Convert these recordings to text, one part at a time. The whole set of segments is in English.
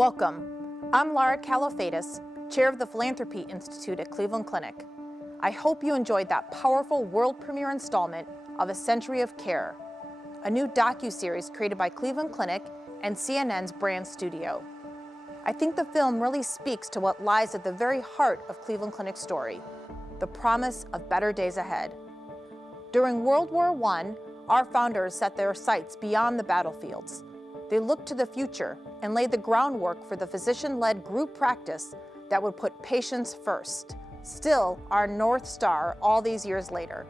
Welcome. I'm Laura Kalofatis, Chair of the Philanthropy Institute at Cleveland Clinic. I hope you enjoyed that powerful world premiere installment of A Century of Care, a new docuseries created by Cleveland Clinic and CNN's Brand Studio. I think the film really speaks to what lies at the very heart of Cleveland Clinic's story, the promise of better days ahead. During World War I, our founders set their sights beyond the battlefields. They looked to the future and laid the groundwork for the physician-led group practice that would put patients first, still our North Star all these years later.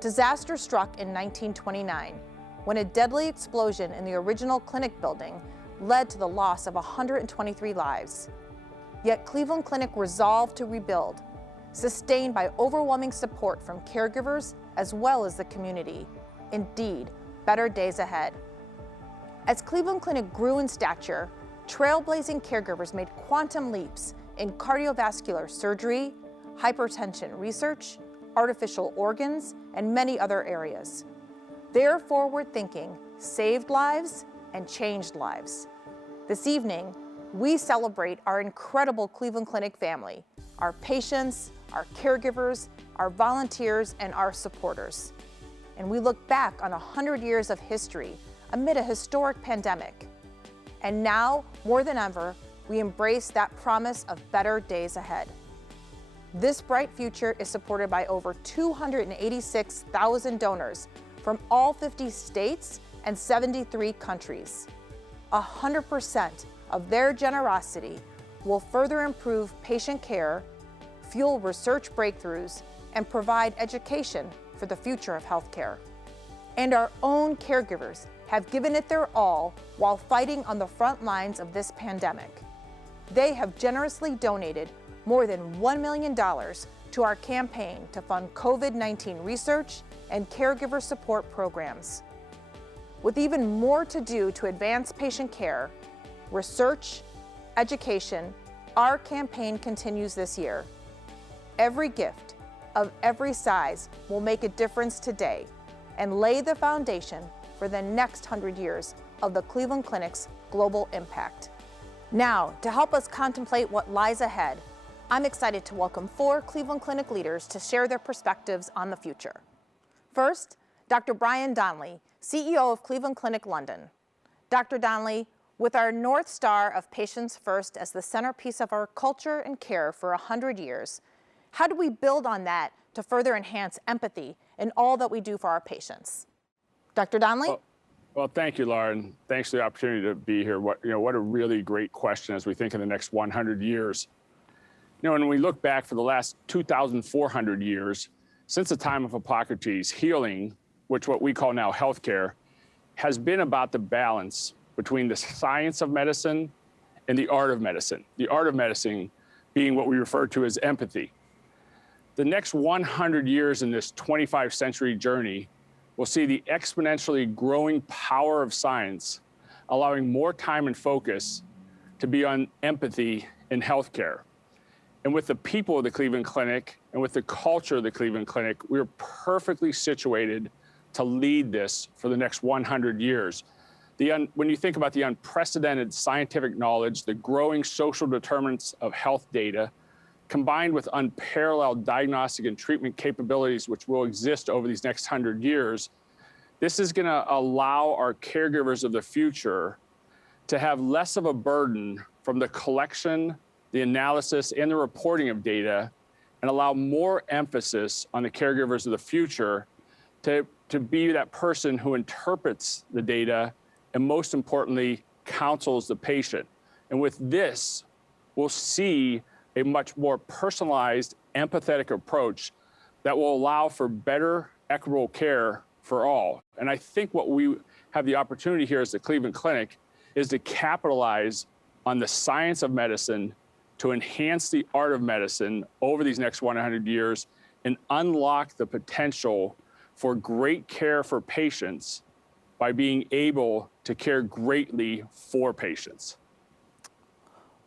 Disaster struck in 1929 when a deadly explosion in the original clinic building led to the loss of 123 lives. Yet Cleveland Clinic resolved to rebuild, sustained by overwhelming support from caregivers as well as the community. Indeed, better days ahead. As Cleveland Clinic grew in stature, trailblazing caregivers made quantum leaps in cardiovascular surgery, hypertension research, artificial organs, and many other areas. Their forward thinking saved lives and changed lives. This evening, we celebrate our incredible Cleveland Clinic family, our patients, our caregivers, our volunteers, and our supporters. And we look back on 100 years of history amid a historic pandemic. And now, more than ever, we embrace that promise of better days ahead. This bright future is supported by over 286,000 donors from all 50 states and 73 countries. 100% of their generosity will further improve patient care, fuel research breakthroughs, and provide education for the future of healthcare. And our own caregivers have given it their all while fighting on the front lines of this pandemic. They have generously donated more than $1 million to our campaign to fund COVID-19 research and caregiver support programs. With even more to do to advance patient care, research, education, our campaign continues this year. Every gift of every size will make a difference today and lay the foundation for the next 100 years of the Cleveland Clinic's global impact. Now, to help us contemplate what lies ahead, I'm excited to welcome 4 Cleveland Clinic leaders to share their perspectives on the future. First, Dr. Brian Donnelly, CEO of Cleveland Clinic London. Dr. Donnelly, with our North Star of Patients First as the centerpiece of our culture and care for 100 years, how do we build on that to further enhance empathy in all that we do for our patients? Dr. Donnelly? Well, thank you, Laura, and thanks for the opportunity to be here. What a really great question as we think of the next 100 years. When we look back for the last 2,400 years, since the time of Hippocrates, healing, which what we call now healthcare, has been about the balance between the science of medicine and the art of medicine. The art of medicine being what we refer to as empathy. The next 100 years in this 25th century journey will see the exponentially growing power of science, allowing more time and focus to be on empathy in healthcare. And with the people of the Cleveland Clinic and with the culture of the Cleveland Clinic, we're perfectly situated to lead this for the next 100 years. When you think about the unprecedented scientific knowledge, the growing social determinants of health data, combined with unparalleled diagnostic and treatment capabilities which will exist over these next 100 years, this is going to allow our caregivers of the future to have less of a burden from the collection, the analysis, and the reporting of data, and allow more emphasis on the caregivers of the future to be that person who interprets the data and, most importantly, counsels the patient. And with this, we'll see a much more personalized, empathetic approach that will allow for better, equitable care for all. And I think what we have the opportunity here as the Cleveland Clinic is to capitalize on the science of medicine to enhance the art of medicine over these next 100 years and unlock the potential for great care for patients by being able to care greatly for patients.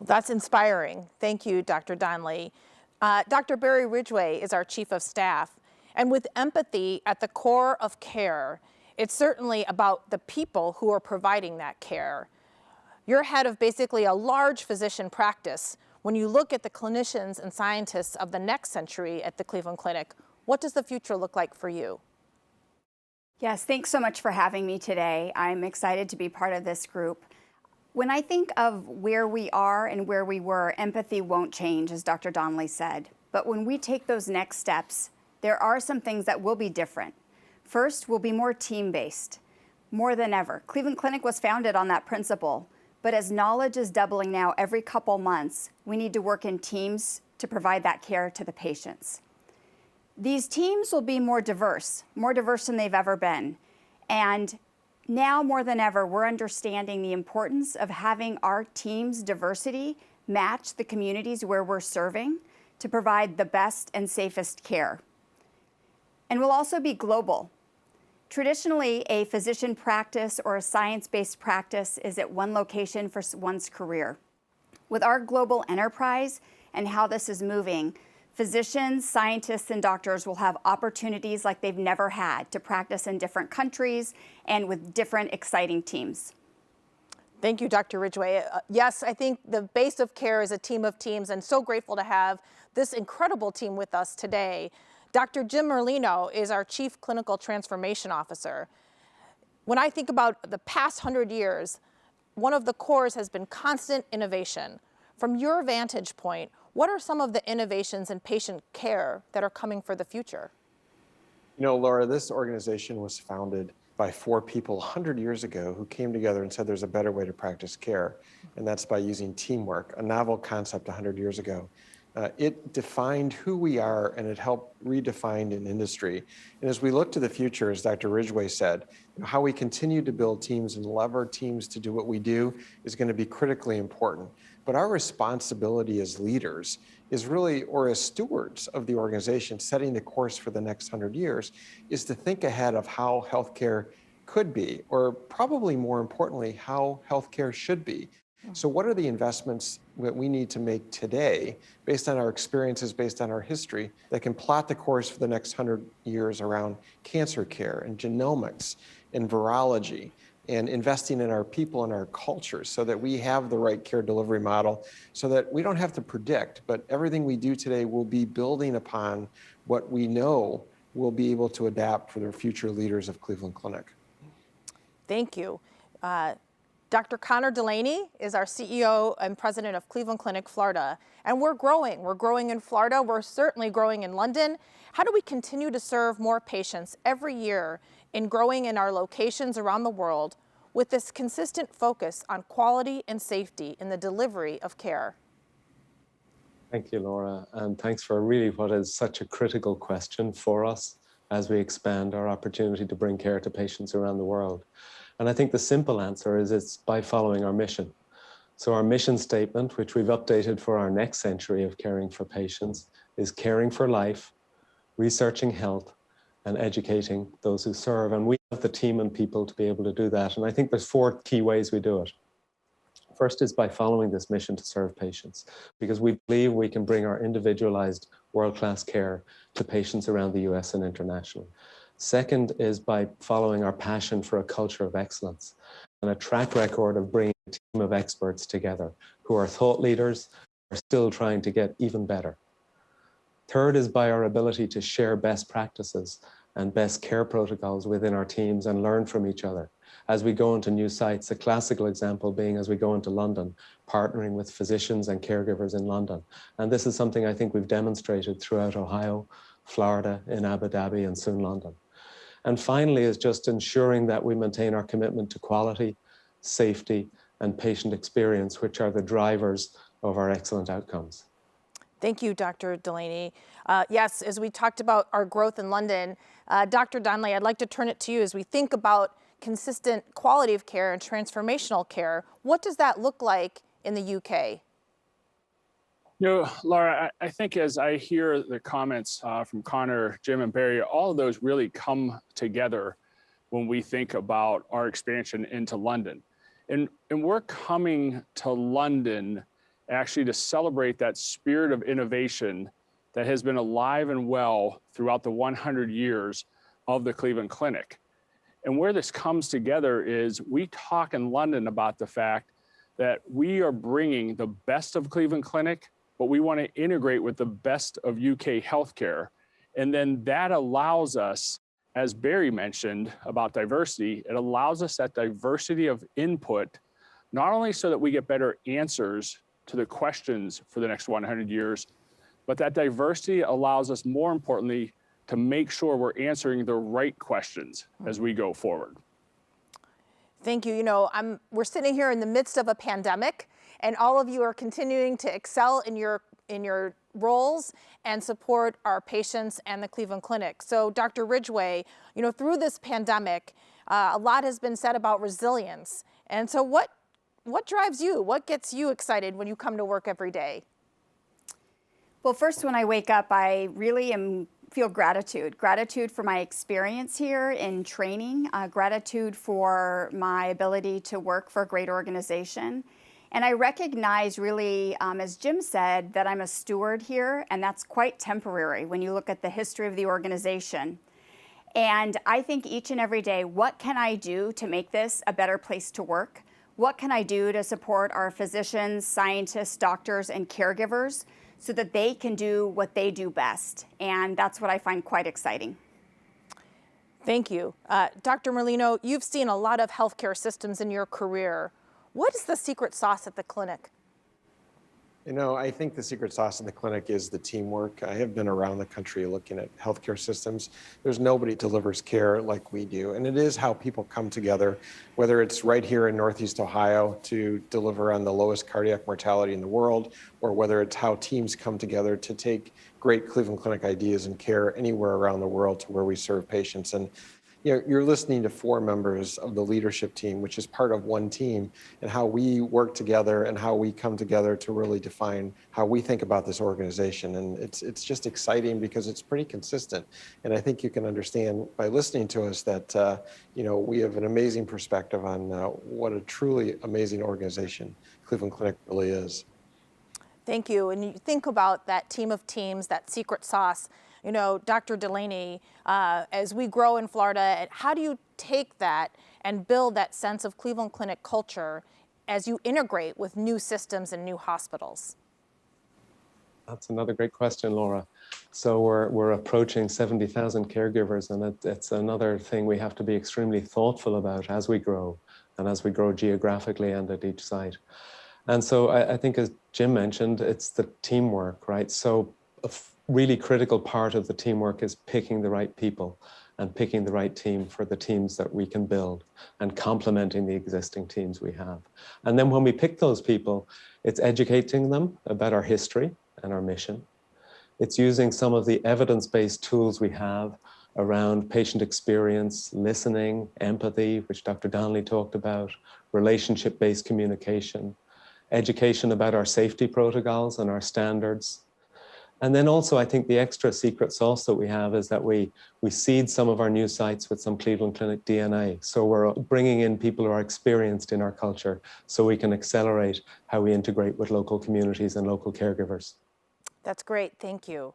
That's inspiring. Thank you, Dr. Donnelly. Dr. Barry Ridgway is our Chief of Staff. And with empathy at the core of care, it's certainly about the people who are providing that care. You're head of basically a large physician practice. When you look at the clinicians and scientists of the next century at the Cleveland Clinic, what does the future look like for you? Yes, thanks so much for having me today. I'm excited to be part of this group. When I think of where we are and where we were, empathy won't change, as Dr. Donnelly said. But when we take those next steps, there are some things that will be different. First, we'll be more team-based, more than ever. Cleveland Clinic was founded on that principle. But as knowledge is doubling now every couple months, we need to work in teams to provide that care to the patients. These teams will be more diverse than they've ever been. And now more than ever, we're understanding the importance of having our team's diversity match the communities where we're serving to provide the best and safest care. And we'll also be global. Traditionally, a physician practice or a science-based practice is at one location for one's career. With our global enterprise and how this is moving, physicians, scientists, and doctors will have opportunities like they've never had to practice in different countries and with different exciting teams. Thank you, Dr. Ridgway. Yes, I think the base of care is a team of teams, and so grateful to have this incredible team with us today. Dr. Jim Merlino is our Chief Clinical Transformation Officer. When I think about the past 100 years, one of the cores has been constant innovation. From your vantage point, what are some of the innovations in patient care that are coming for the future? You know, Laura, this organization was founded by 4 people 100 years ago who came together and said there's a better way to practice care, and that's by using teamwork, a novel concept 100 years ago. It defined who we are, and it helped redefine an industry. And as we look to the future, as Dr. Ridgway said, how we continue to build teams and lever teams to do what we do is going to be critically important. But our responsibility as leaders is really, or as stewards of the organization, setting the course for the next 100 years, is to think ahead of how healthcare could be, or probably more importantly, how healthcare should be. So what are the investments that we need to make today, based on our experiences, based on our history, that can plot the course for the next 100 years around cancer care and genomics and virology, and investing in our people and our cultures so that we have the right care delivery model, so that we don't have to predict, but everything we do today will be building upon what we know we'll be able to adapt for the future leaders of Cleveland Clinic. Thank you. Dr. Connor Delaney is our CEO and president of Cleveland Clinic, Florida. And we're growing. We're growing in Florida. We're certainly growing in London. How do we continue to serve more patients every year in growing in our locations around the world with this consistent focus on quality and safety in the delivery of care? Thank you, Laura. And thanks for really what is such a critical question for us as we expand our opportunity to bring care to patients around the world. And I think the simple answer is it's by following our mission. So our mission statement, which we've updated for our next century of caring for patients, is caring for life, researching health, and educating those who serve. And we have the team and people to be able to do that. And I think there's 4 key ways we do it. First is by following this mission to serve patients, because we believe we can bring our individualized world-class care to patients around the US and internationally. Second is by following our passion for a culture of excellence and a track record of bringing a team of experts together who are thought leaders, are still trying to get even better. Third is by our ability to share best practices and best care protocols within our teams and learn from each other as we go into new sites. A classical example being as we go into London, partnering with physicians and caregivers in London. And this is something I think we've demonstrated throughout Ohio, Florida, in Abu Dhabi, and soon London. And finally is just ensuring that we maintain our commitment to quality, safety, and patient experience, which are the drivers of our excellent outcomes. Thank you, Dr. Delaney. Yes, as we talked about our growth in London, Dr. Donnelly, I'd like to turn it to you. As we think about consistent quality of care and transformational care, what does that look like in the UK? You know, Laura, I think as I hear the comments from Connor, Jim, and Barry, all of those really come together when we think about our expansion into London. And we're coming to London actually to celebrate that spirit of innovation that has been alive and well throughout the 100 years of the Cleveland Clinic. And where this comes together is we talk in London about the fact that we are bringing the best of Cleveland Clinic, but we want to integrate with the best of UK healthcare. And then that allows us, as Barry mentioned about diversity, it allows us that diversity of input, not only so that we get better answers to the questions for the next 100 years, but that diversity allows us, more importantly, to make sure we're answering the right questions as we go forward. Thank you. You know, we're sitting here in the midst of a pandemic, and all of you are continuing to excel in your roles and support our patients and the Cleveland Clinic. So, Dr. Ridgway, you know, through this pandemic, a lot has been said about resilience. And so, what drives you? What gets you excited when you come to work every day? Well, first, when I wake up, I really feel gratitude. Gratitude for my experience here in training, gratitude for my ability to work for a great organization. And I recognize really, as Jim said, that I'm a steward here, and that's quite temporary when you look at the history of the organization. And I think each and every day, what can I do to make this a better place to work? What can I do to support our physicians, scientists, doctors, and caregivers so that they can do what they do best? And that's what I find quite exciting. Thank you. Dr. Merlino, you've seen a lot of healthcare systems in your career. What is the secret sauce at the clinic? You know, I think the secret sauce in the clinic is the teamwork. I have been around the country looking at healthcare systems. There's nobody delivers care like we do. And it is how people come together, whether it's right here in Northeast Ohio to deliver on the lowest cardiac mortality in the world, or whether it's how teams come together to take great Cleveland Clinic ideas and care anywhere around the world to where we serve patients. And you know, you're listening to 4 members of the leadership team, which is part of one team, and how we work together and how we come together to really define how we think about this organization. And it's just exciting because it's pretty consistent. And I think you can understand by listening to us that, you know, we have an amazing perspective on what a truly amazing organization Cleveland Clinic really is. Thank you. And you think about that team of teams, that secret sauce. You know, Dr. Delaney, as we grow in Florida, how do you take that and build that sense of Cleveland Clinic culture as you integrate with new systems and new hospitals? That's another great question, Laura. So we're approaching 70,000 caregivers, and it's another thing we have to be extremely thoughtful about as we grow, and as we grow geographically and at each site. And so I think, as Jim mentioned, it's the teamwork, right? So a really critical part of the teamwork is picking the right people and picking the right team for the teams that we can build and complementing the existing teams we have. And then when we pick those people, it's educating them about our history and our mission. It's using some of the evidence-based tools we have around patient experience, listening, empathy, which Dr. Donnelly talked about, relationship-based communication, education about our safety protocols and our standards. And then also, I think the extra secret sauce that we have is that we seed some of our new sites with some Cleveland Clinic DNA. So we're bringing in people who are experienced in our culture so we can accelerate how we integrate with local communities and local caregivers. That's great. Thank you.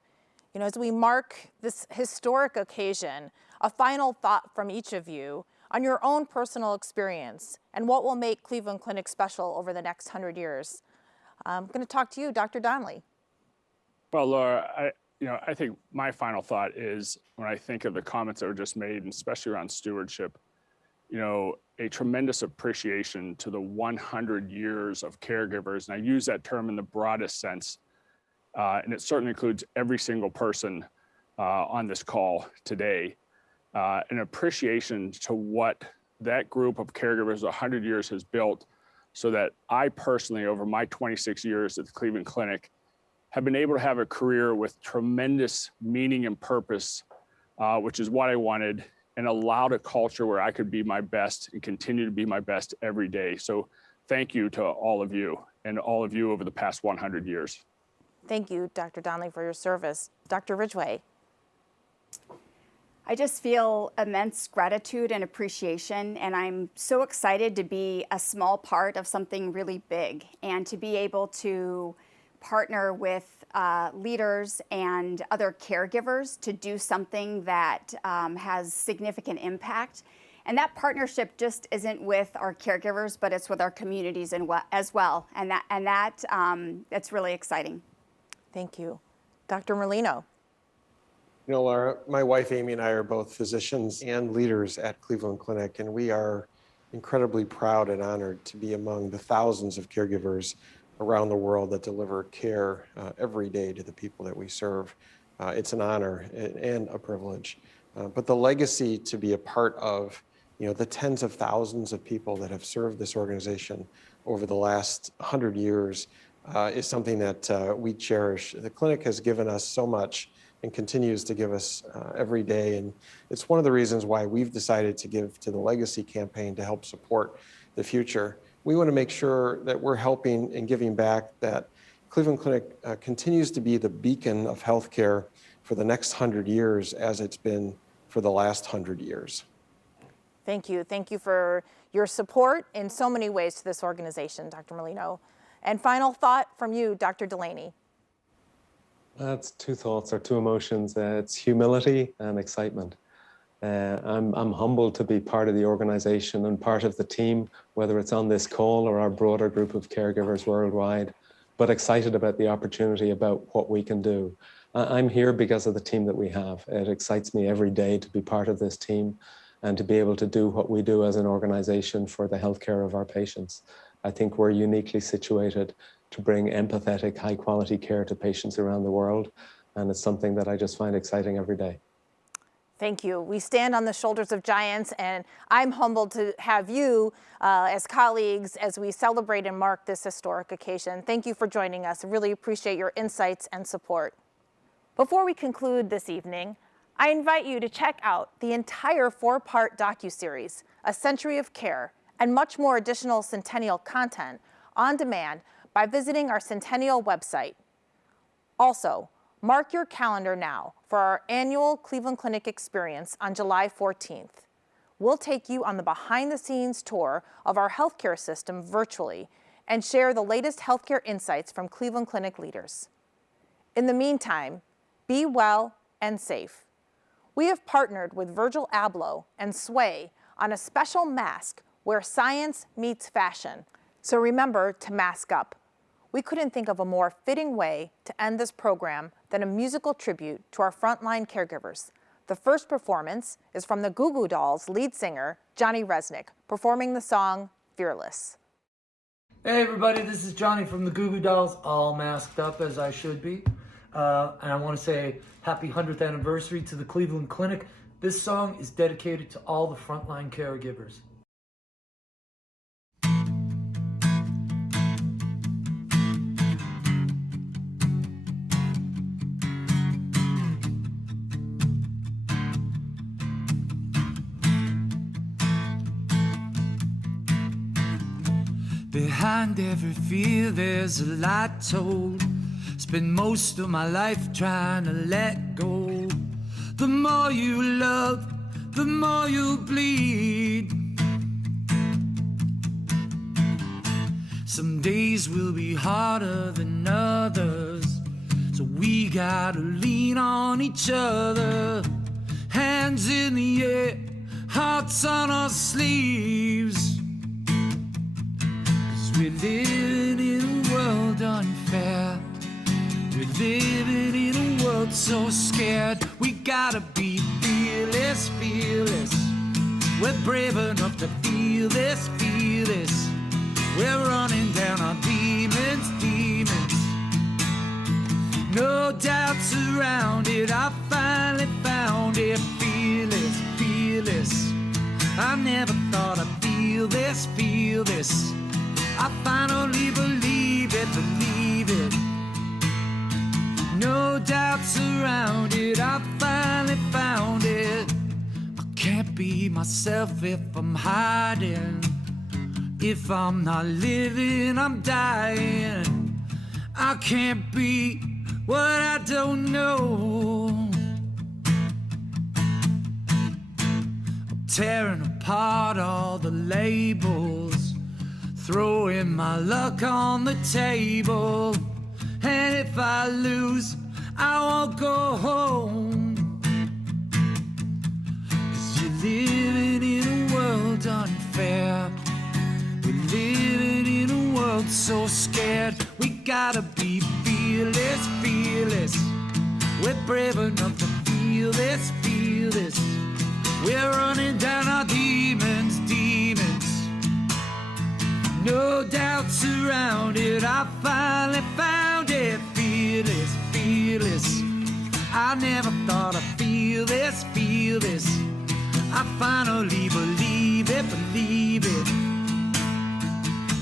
You know, as we mark this historic occasion, a final thought from each of you on your own personal experience and what will make Cleveland Clinic special over the next 100 years. I'm going to talk to you, Dr. Donnelly. Well, Laura, I think my final thought is when I think of the comments that were just made, and especially around stewardship, you know, a tremendous appreciation to the 100 years of caregivers. And I use that term in the broadest sense. And it certainly includes every single person on this call today. An appreciation to what that group of caregivers 100 years has built, so that I personally, over my 26 years at the Cleveland Clinic, have been able to have a career with tremendous meaning and purpose, which is what I wanted, and allowed a culture where I could be my best and continue to be my best every day. So thank you to all of you and all of you over the past 100 years. Thank you, Dr. Donnelly, for your service. Dr. Ridgway. I just feel immense gratitude and appreciation, and I'm so excited to be a small part of something really big and to be able to partner with leaders and other caregivers to do something that has significant impact. And that partnership just isn't with our caregivers, but it's with our communities as well. And that's really exciting. Thank you. Dr. Merlino. You know, Laura, my wife Amy and I are both physicians and leaders at Cleveland Clinic, and we are incredibly proud and honored to be among the thousands of caregivers around the world that deliver care every day to the people that we serve. It's an honor and a privilege. But the legacy to be a part of, you know, the tens of thousands of people that have served this organization over the last 100 years is something that we cherish. The clinic has given us so much and continues to give us every day. And it's one of the reasons why we've decided to give to the Legacy campaign to help support the future. We want to make sure that we're helping and giving back, that Cleveland Clinic continues to be the beacon of healthcare for the next 100 years as it's been for the last 100 years. Thank you. Thank you for your support in so many ways to this organization, Dr. Merlino. And final thought from you, Dr. Delaney. That's two thoughts or two emotions. It's humility and excitement. I'm humbled to be part of the organization and part of the team, whether it's on this call or our broader group of caregivers worldwide, but excited about the opportunity, about what we can do. I'm here because of the team that we have. It excites me every day to be part of this team and to be able to do what we do as an organization for the healthcare of our patients. I think we're uniquely situated to bring empathetic, high quality care to patients around the world. And it's something that I just find exciting every day. Thank you. We stand on the shoulders of giants, and I'm humbled to have you as colleagues as we celebrate and mark this historic occasion. Thank you for joining us. I really appreciate your insights and support. Before we conclude this evening, I invite you to check out the entire 4-part docuseries, A Century of Care, and much more additional Centennial content on demand by visiting our Centennial website. Also, mark your calendar now for our annual Cleveland Clinic experience on July 14th. We'll take you on the behind-the-scenes tour of our healthcare system virtually and share the latest healthcare insights from Cleveland Clinic leaders. In the meantime, be well and safe. We have partnered with Virgil Abloh and Sway on a special mask where science meets fashion. So remember to mask up. We couldn't think of a more fitting way to end this program than a musical tribute to our frontline caregivers. The first performance is from the Goo Goo Dolls lead singer, Johnny Resnick, performing the song Fearless. Hey everybody, this is Johnny from the Goo Goo Dolls, all masked up as I should be. And I want to say happy 100th anniversary to the Cleveland Clinic. This song is dedicated to all the frontline caregivers. Behind every fear there's a light told. Spend most of my life trying to let go. The more you love, the more you bleed. Some days will be harder than others, so we gotta lean on each other. Hands in the air, hearts on our sleeves. We're living in a world unfair. We're living in a world so scared. We gotta be fearless, fearless. We're brave enough to feel this, feel this. We're running down our demons, demons. No doubts around it, I finally found it. Fearless, fearless. I never thought I'd feel this, feel this. I finally believe it, believe it. No doubts around it, I finally found it. I can't be myself if I'm hiding. If I'm not living, I'm dying. I can't be what I don't know. I'm tearing apart all the labels, throwing my luck on the table. And if I lose, I won't go home. 'Cause you're living in a world unfair. We're living in a world so scared. We gotta be fearless, fearless. We're brave enough to feel this, feel this. We're running down our demons, demons. No doubt surrounded, I finally found it. Fearless, fearless. I never thought I'd feel this, feel this. I finally believe it, believe it.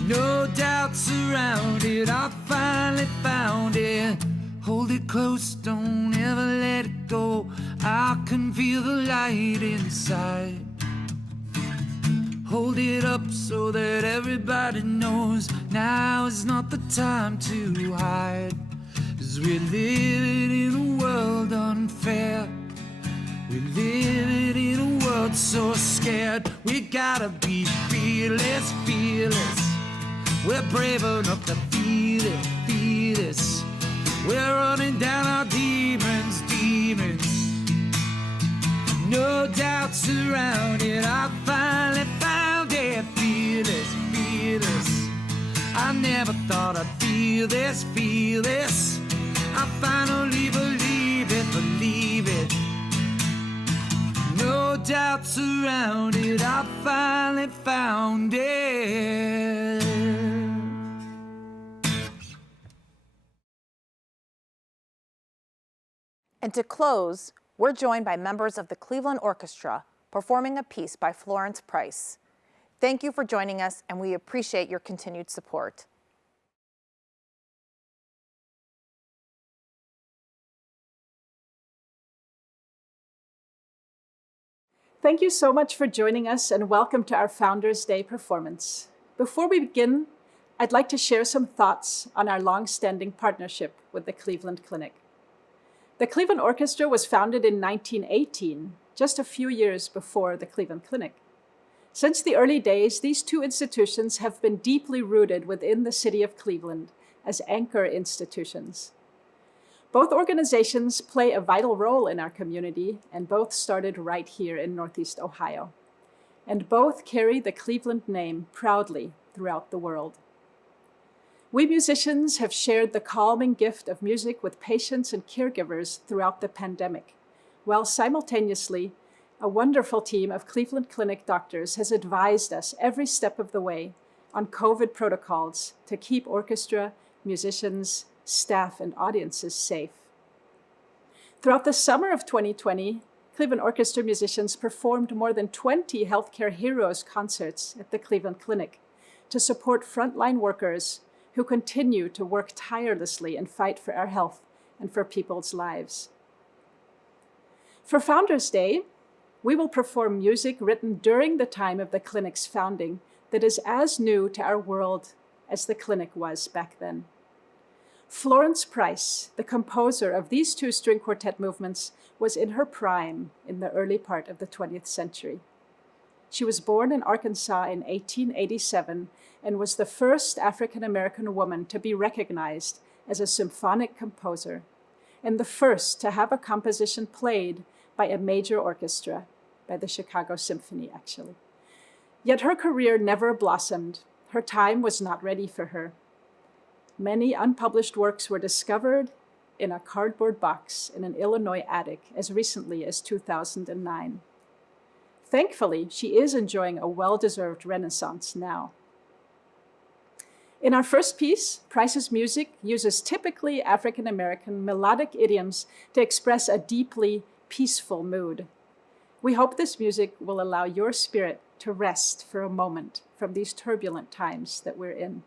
No doubt surrounded, I finally found it. Hold it close, don't ever let it go. I can feel the light inside. Hold it up so that everybody knows now is not the time to hide. 'Cause we're living in a world unfair. We're living in a world so scared. We gotta be fearless, fearless. We're brave enough to feel it, feel this. We're running down our demons, demons. No doubt surrounded, I finally found it. Fearless, fearless. I never thought I'd feel this, feel this. I finally believe it, believe it. No doubt surrounded, I finally found it. And to close, we're joined by members of the Cleveland Orchestra performing a piece by Florence Price. Thank you for joining us, and we appreciate your continued support. Thank you so much for joining us, and welcome to our Founders Day performance. Before we begin, I'd like to share some thoughts on our long-standing partnership with the Cleveland Clinic. The Cleveland Orchestra was founded in 1918, just a few years before the Cleveland Clinic. Since the early days, these two institutions have been deeply rooted within the city of Cleveland as anchor institutions. Both organizations play a vital role in our community, and both started right here in Northeast Ohio. And both carry the Cleveland name proudly throughout the world. We musicians have shared the calming gift of music with patients and caregivers throughout the pandemic, while simultaneously, a wonderful team of Cleveland Clinic doctors has advised us every step of the way on COVID protocols to keep orchestra, musicians, staff, and audiences safe. Throughout the summer of 2020, Cleveland Orchestra musicians performed more than 20 Healthcare Heroes concerts at the Cleveland Clinic to support frontline workers who continue to work tirelessly and fight for our health and for people's lives. For Founders Day, we will perform music written during the time of the clinic's founding that is as new to our world as the clinic was back then. Florence Price, the composer of these two string quartet movements, was in her prime in the early part of the 20th century. She was born in Arkansas in 1887 and was the first African-American woman to be recognized as a symphonic composer and the first to have a composition played by a major orchestra, by the Chicago Symphony, actually. Yet her career never blossomed. Her time was not ready for her. Many unpublished works were discovered in a cardboard box in an Illinois attic as recently as 2009. Thankfully, she is enjoying a well-deserved renaissance now. In our first piece, Price's music uses typically African-American melodic idioms to express a deeply peaceful mood. We hope this music will allow your spirit to rest for a moment from these turbulent times that we're in.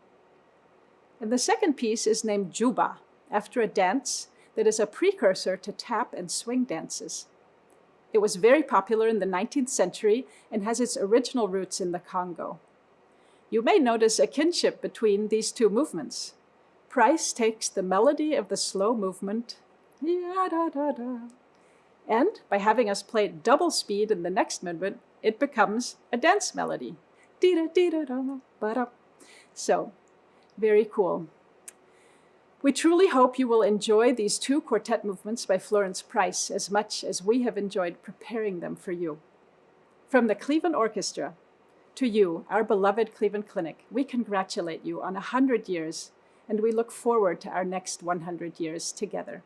And the second piece is named Juba, after a dance that is a precursor to tap and swing dances. It was very popular in the 19th century and has its original roots in the Congo. You may notice a kinship between these two movements. Price takes the melody of the slow movement, and by having us play double speed in the next movement, it becomes a dance melody. So, very cool. We truly hope you will enjoy these two quartet movements by Florence Price as much as we have enjoyed preparing them for you. From the Cleveland Orchestra, To you, our beloved Cleveland Clinic, we congratulate you on 100 years, and we look forward to our next 100 years together.